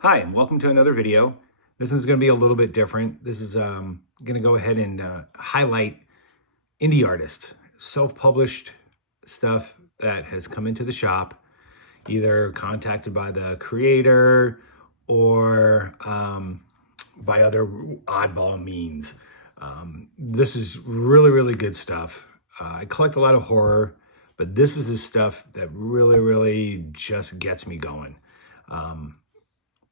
Hi, and welcome to another video. This one's going to be a little bit different. This is going to go ahead and highlight indie artists, self-published stuff that has come into the shop, either contacted by the creator or by other oddball means. This is really, really good stuff. I collect a lot of horror, but this is the stuff that really, really just gets me going.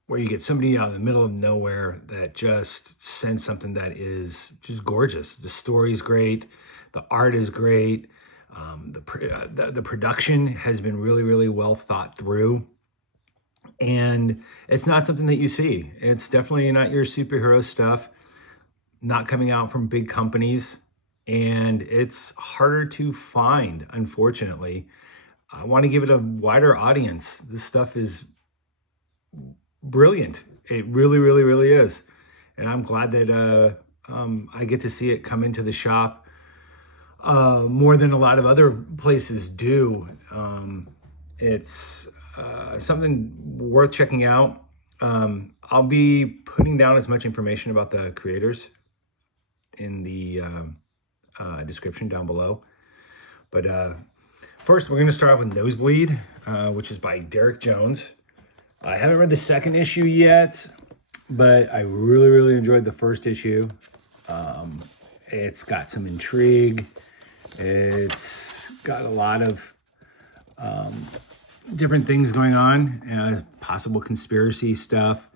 Where you get somebody out in the middle of nowhere that just sends something that is just gorgeous. The story's great, the art is great, the production has been really, really well thought through, and it's not something that you see. It's definitely not your superhero stuff, not coming out from big companies, and it's harder to find, unfortunately. I want to give it a wider audience. This stuff is brilliant. It really, really, really is. And I'm glad that I get to see it come into the shop more than a lot of other places do. It's something worth checking out. I'll be putting down as much information about the creators in the description down below. But first, we're going to start off with Nosebleed, which is by Derek Jones. I haven't read the second issue yet, but I really, really enjoyed the first issue. It's got some intrigue. It's got a lot of different things going on, possible conspiracy stuff.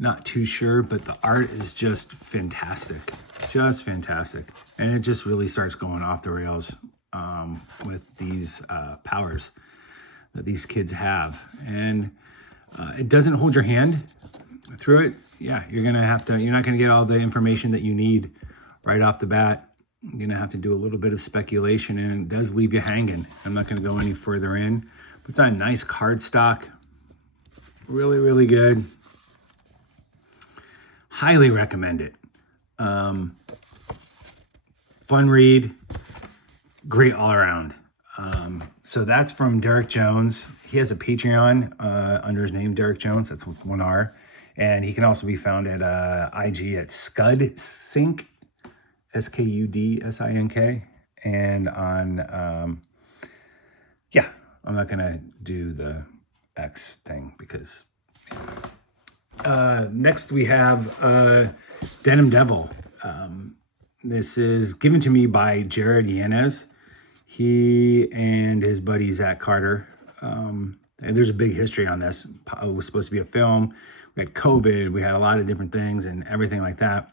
Not too sure, but the art is just fantastic. Just fantastic. And it just really starts going off the rails with these powers that these kids have. And it doesn't hold your hand through it. Yeah, you're not gonna get all the information that you need right off the bat. You're gonna have to do a little bit of speculation, and it does leave you hanging. I'm not gonna go any further in, but it's on nice cardstock. Really, really good. Highly recommend it. Fun read, great all around. So that's from Derek Jones. He has a Patreon under his name, Derek Jones. That's with one R. And he can also be found at IG at SkudSink, SKUDSINK. And on, yeah, I'm not going to do the X thing because... next we have Denim Devil. This is given to me by Yanez. He and his buddy Zach Carter. And there's a big history on this. It was supposed to be a film. We had COVID. We had a lot of different things and everything like that.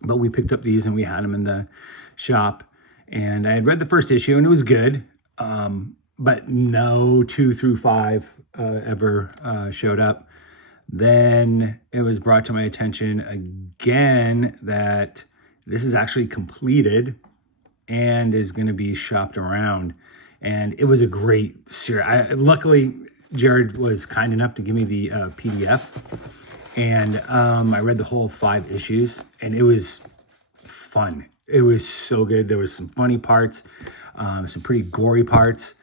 But we picked up these and we had them in the shop. And I had read the first issue and it was good. But no 2 through 5 ever showed up. Then it was brought to my attention again that this is actually completed and is going to be shopped around. And it was a great series. Luckily, Jared was kind enough to give me the PDF. And I read the whole 5 issues. And it was fun. It was so good. There was some funny parts, some pretty gory parts.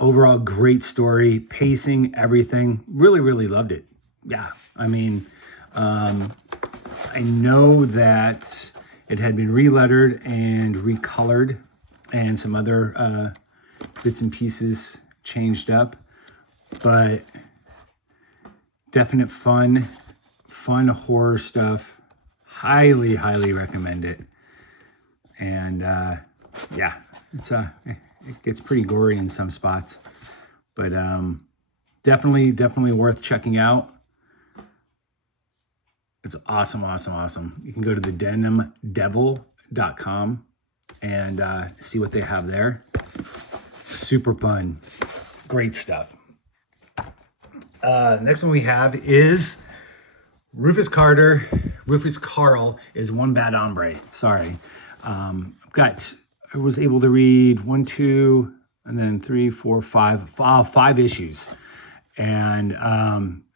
Overall, great story. Pacing, everything. Really, really loved it. Yeah, I mean, I know that it had been relettered and recolored and some other bits and pieces changed up, but definite fun horror stuff. Highly, highly recommend it. And yeah, it gets pretty gory in some spots, but definitely worth checking out. It's awesome, awesome, awesome. You can go to the denimdevil.com and see what they have there. Super fun. Great stuff. Next one we have is Rufus Carl is One Bad Hombre. Sorry. I was able to read 1, 2, and then 3, 4, 5, 5 issues. And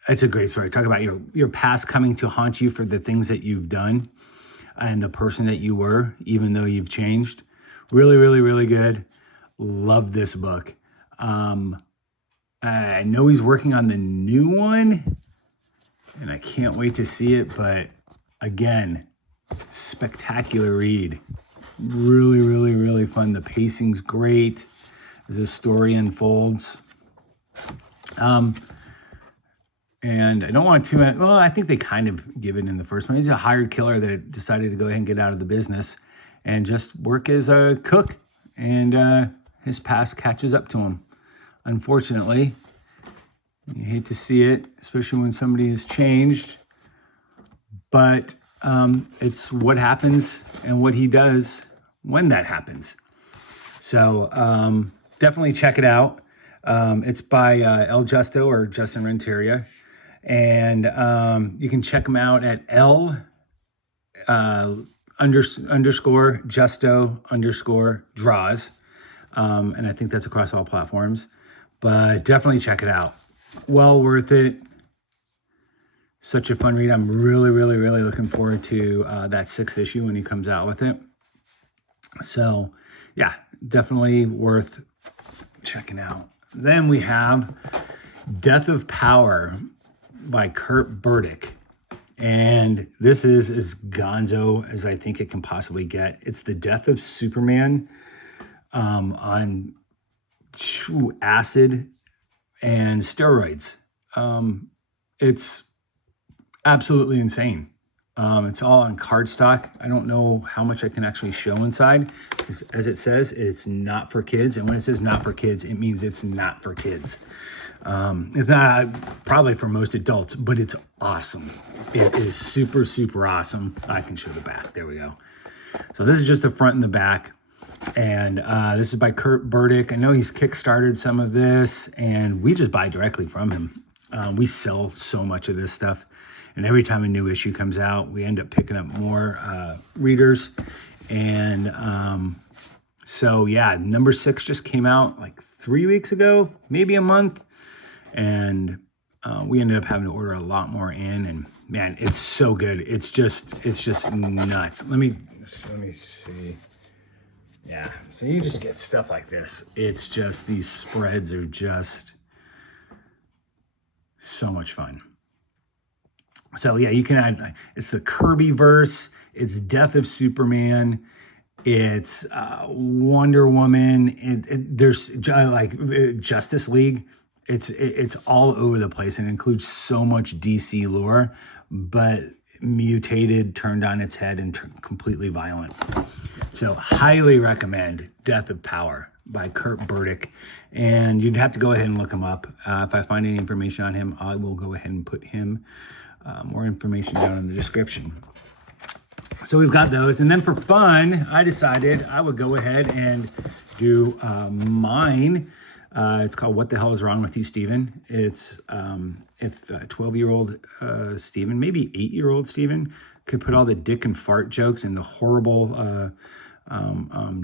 it's a great story. Talk about your past coming to haunt you for the things that you've done and the person that you were, even though you've changed. Really, really, really good. Love this book. I know he's working on the new one. and I can't wait to see it. But again, spectacular read. Really, really, really fun. The pacing's great as the story unfolds. And I don't want too much. Well, I think they kind of give it in the first one. He's a hired killer that decided to go ahead and get out of the business and just work as a cook. And his past catches up to him. Unfortunately, you hate to see it, especially when somebody has changed. But it's what happens and what he does when that happens. So definitely check it out. It's by El Justo or Justin Renteria. And you can check him out at underscore Justo underscore draws. And I think that's across all platforms. But definitely check it out. Well worth it. Such a fun read. I'm really, really, really looking forward to that 6th issue when he comes out with it. So, yeah, definitely worth checking out. Then we have Death of Power by Burdick. And this is as gonzo as I think it can possibly get. It's the death of Superman on acid and steroids. It's absolutely insane. It's all on cardstock. I don't know how much I can actually show inside. As it says, it's not for kids. And when it says not for kids, it means it's not for kids. It's not probably for most adults, but it's awesome. It is super, super awesome. I can show the back. There we go. So this is just the front and the back. And this is by Burdick. I know he's kickstarted some of this, and we just buy directly from him. We sell so much of this stuff. And every time a new issue comes out, we end up picking up more readers. And so, yeah, number 6 just came out like 3 weeks ago, maybe a month. And we ended up having to order a lot more in. And, man, it's so good. It's just nuts. Let me see. Yeah, so you just get stuff like this. It's just, these spreads are just so much fun. So yeah, you can add, it's the Kirby verse, it's Death of Superman, it's Wonder Woman, there's like Justice League. It's all over the place and includes so much DC lore, but mutated, turned on its head, and completely violent. So highly recommend Death of Power by Burdick. And you'd have to go ahead and look him up. If I find any information on him, I will go ahead and put him more information down in the description. So we've got those. And then for fun, I decided I would go ahead and do mine. It's called What the Hell is Wrong with You, Steven? It's if 12-year-old Steven, maybe 8-year-old Steven, could put all the dick and fart jokes and the horrible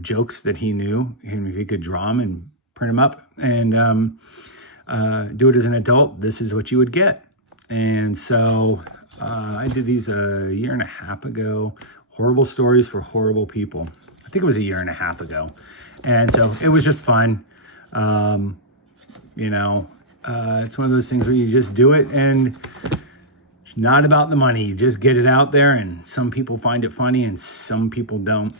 jokes that he knew, and if he could draw them and print them up and do it as an adult, this is what you would get. And so I did these a year and a half ago. Horrible stories for horrible people. I think it was a year and a half ago. And so it was just fun. It's one of those things where you just do it, and it's not about the money. You just get it out there, and some people find it funny and some people don't.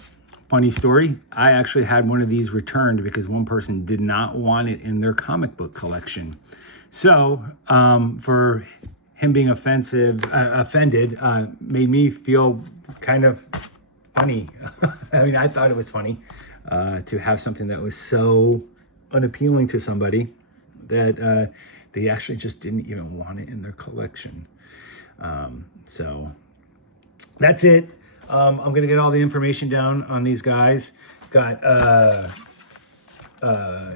Funny story, I actually had one of these returned because one person did not want it in their comic book collection. So for him being offended, made me feel kind of funny. I mean, I thought it was funny to have something that was so unappealing to somebody that they actually just didn't even want it in their collection. So that's it. I'm going to get all the information down on these guys. Got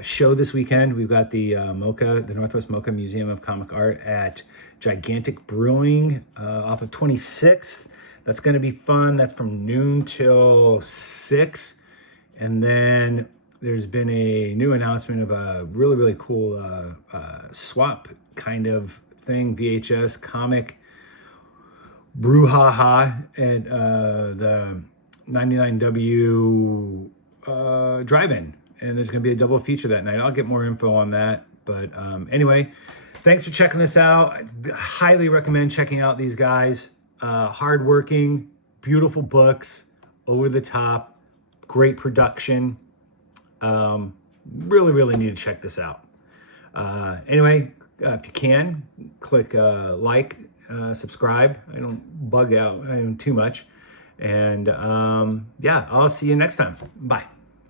show this weekend. We've got the Northwest Mocha Museum of Comic Art at Gigantic Brewing off of 26th. That's going to be fun. That's from noon till 6. And then there's been a new announcement of a really, really cool swap kind of thing, VHS comic brouhaha at the 99W drive-in. And there's going to be a double feature that night. I'll get more info on that. But anyway, thanks for checking this out. I highly recommend checking out these guys. Hardworking, beautiful books, over the top, great production. Really need to check this out. Anyway, if you can, click like, subscribe. I don't bug out too much. And yeah, I'll see you next time. Bye.